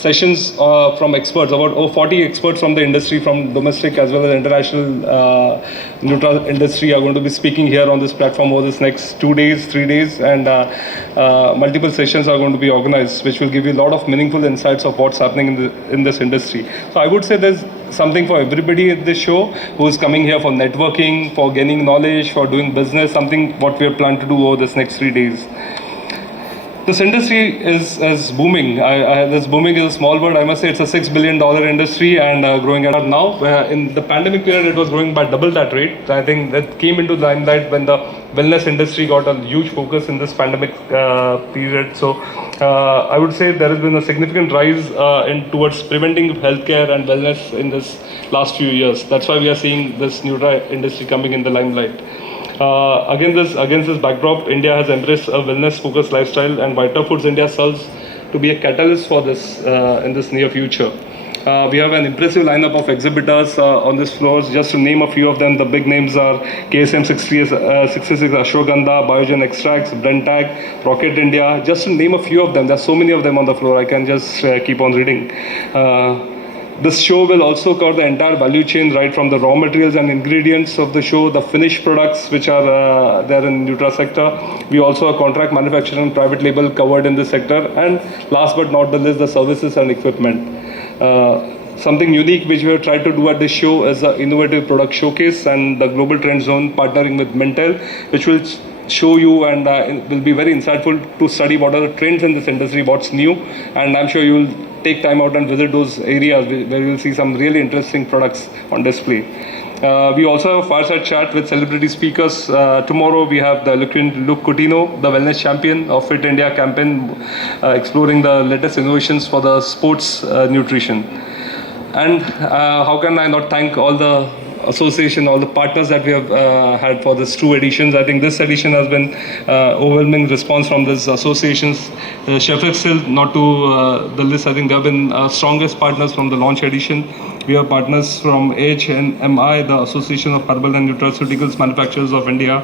sessions from experts, about 40 experts from the industry, from domestic as well as international industry are going to be speaking here on this platform over this next 2 days, 3 days, and multiple sessions are going to be organized, which will give you a lot of meaningful insights of what's happening in this industry. So I would say there's something for everybody at this show who is coming here for networking, for gaining knowledge, for doing business, something what we have planned to do over this next 3 days. This industry is booming. This booming is a small word. I must say it's a $6 billion industry and growing at now. In the pandemic period, it was growing by double that rate. I think that came into the limelight when the wellness industry got a huge focus in this pandemic period. So I would say there has been a significant rise towards preventing healthcare and wellness in this last few years. That's why we are seeing this Nutra industry coming in the limelight. Against this backdrop, India has embraced a wellness-focused lifestyle, and Vitafoods India serves to be a catalyst for this in this near future. We have an impressive lineup of exhibitors on this floor. Just to name a few of them, the big names are KSM 66 Ashwagandha, Biogen Extracts, Brentag, Rocket India. Just to name a few of them, there are so many of them on the floor. I can just keep on reading. This show will also cover the entire value chain, right from the raw materials and ingredients of the show, the finished products which are there in Nutra sector. We also have contract manufacturing and private label covered in this sector. And last but not the least, the services and equipment. Something unique which we have tried to do at this show is an innovative product showcase and the Global Trend Zone partnering with Mintel, which will show you and it will be very insightful to study what are the trends in this industry, what's new, and I'm sure you will take time out and visit those areas where you will see some really interesting products on display. We also have a fireside chat with celebrity speakers. Tomorrow we have the Luke Coutinho, the wellness champion of Fit India campaign, exploring the latest innovations for the sports nutrition. And how can I not thank all the association, all the partners that we have had for these 2 editions. I think this edition has been overwhelming response from these associations. Chef Excel, not to the list, I think they have been strongest partners from the launch edition. We have partners from HNMI, the Association of Herbal and Nutraceuticals Manufacturers of India,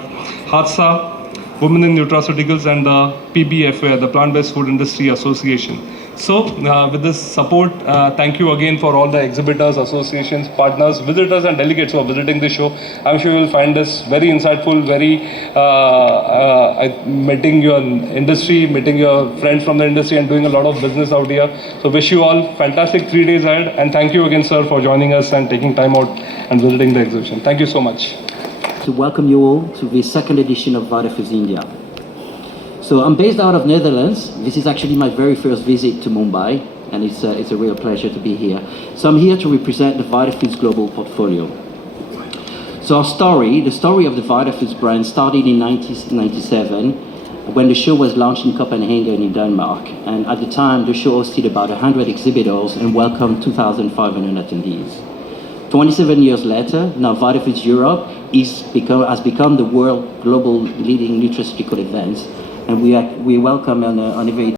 HADSA, Women in Nutraceuticals, and the PBFA, the Plant-Based Food Industry Association. So with this support, thank you again for all the exhibitors, associations, partners, visitors and delegates who are visiting the show. I'm sure you will find this very insightful, very meeting your industry, meeting your friends from the industry and doing a lot of business out here. So wish you all fantastic 3 days ahead, and thank you again, sir, for joining us and taking time out and visiting the exhibition. Thank you so much. To welcome you all to the 2nd edition of Vitafoods India. So I'm based out of Netherlands. This is actually my very first visit to Mumbai, and it's a real pleasure to be here. So I'm here to represent the Vitafoods global portfolio. So the story of the Vitafoods brand started in 1997 when the show was launched in Copenhagen in Denmark. And at the time, the show hosted about 100 exhibitors and welcomed 2,500 attendees. 27 years later, now Vitafoods Europe has become the world global leading nutraceutical event. And we welcome on a very